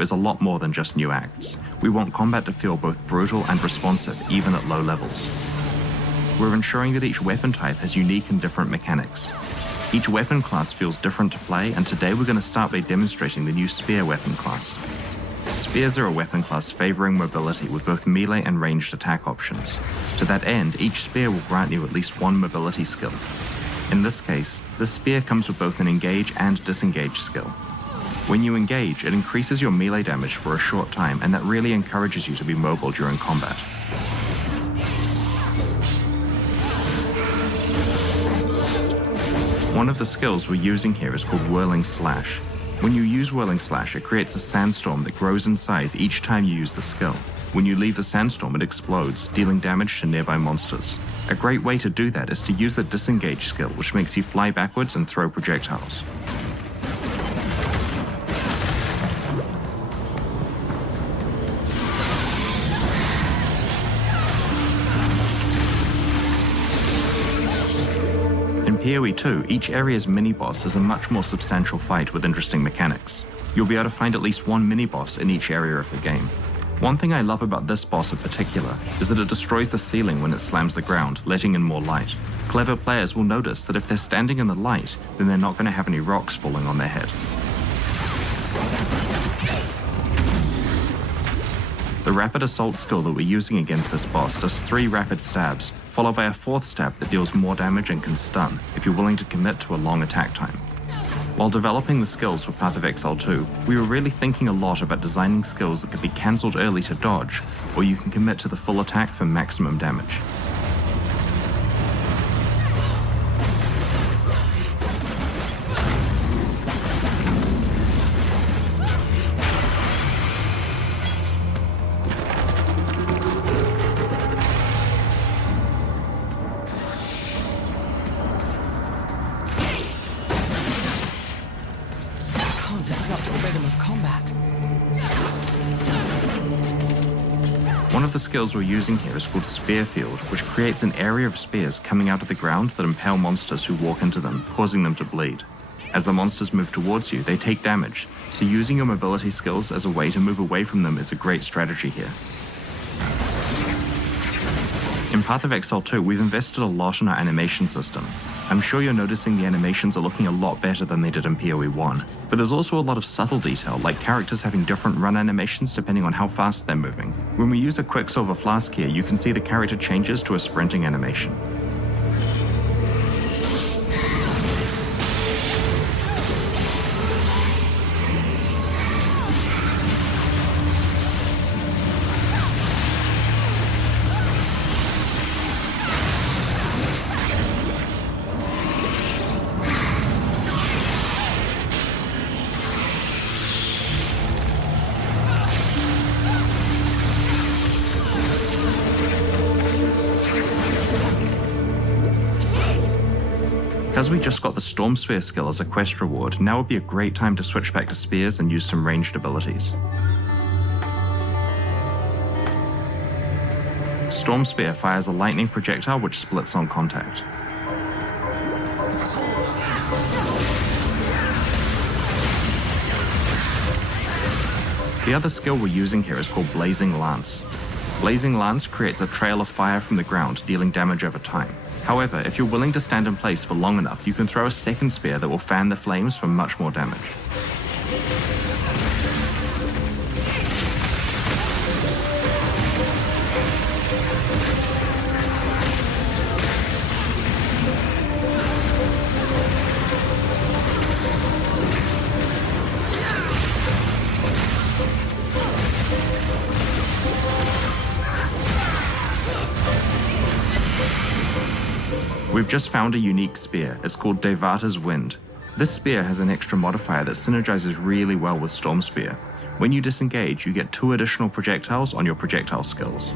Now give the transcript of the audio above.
Is a lot more than just new acts. We want combat to feel both brutal and responsive, even at low levels. We're ensuring that each weapon type has unique and different mechanics. Each weapon class feels different to play, and today we're going to start by demonstrating the new spear weapon class. Spears are a weapon class favoring mobility with both melee and ranged attack options. To that end, each spear will grant you at least one mobility skill. In this case, the spear comes with both an engage and disengage skill. When you engage, it increases your melee damage for a short time, and that really encourages you to be mobile during combat. One of the skills we're using here is called Whirling Slash. When you use Whirling Slash, it creates a sandstorm that grows in size each time you use the skill. When you leave the sandstorm, it explodes, dealing damage to nearby monsters. A great way to do that is to use the Disengage skill, which makes you fly backwards and throw projectiles. In PoE 2, each area's mini-boss is a much more substantial fight with interesting mechanics. You'll be able to find at least one mini-boss in each area of the game. One thing I love about this boss in particular is that it destroys the ceiling when it slams the ground, letting in more light. Clever players will notice that if they're standing in the light, then they're not going to have any rocks falling on their head. The Rapid Assault skill that we're using against this boss does 3 rapid stabs, followed by a 4th stab that deals more damage and can stun, if you're willing to commit to a long attack time. While developing the skills for Path of Exile 2, we were really thinking a lot about designing skills that could be cancelled early to dodge, or you can commit to the full attack for maximum damage. One of the skills we're using here is called Spear Field, which creates an area of spears coming out of the ground that impale monsters who walk into them, causing them to bleed. As the monsters move towards you, they take damage, so using your mobility skills as a way to move away from them is a great strategy here. In Path of Exile 2, we've invested a lot in our animation system. I'm sure you're noticing the animations are looking a lot better than they did in PoE 1, but there's also a lot of subtle detail, like characters having different run animations depending on how fast they're moving. When we use a Quicksilver Flask here, you can see the character changes to a sprinting animation. Because we just got the Storm Spear skill as a quest reward, now would be a great time to switch back to spears and use some ranged abilities. Storm Spear fires a lightning projectile which splits on contact. The other skill we're using here is called Blazing Lance. Blazing Lance creates a trail of fire from the ground, dealing damage over time. However, if you're willing to stand in place for long enough, you can throw a second spear that will fan the flames for much more damage. We've just found a unique spear. It's called Devata's Wind. This spear has an extra modifier that synergizes really well with Storm Spear. When you disengage, you get 2 additional projectiles on your projectile skills.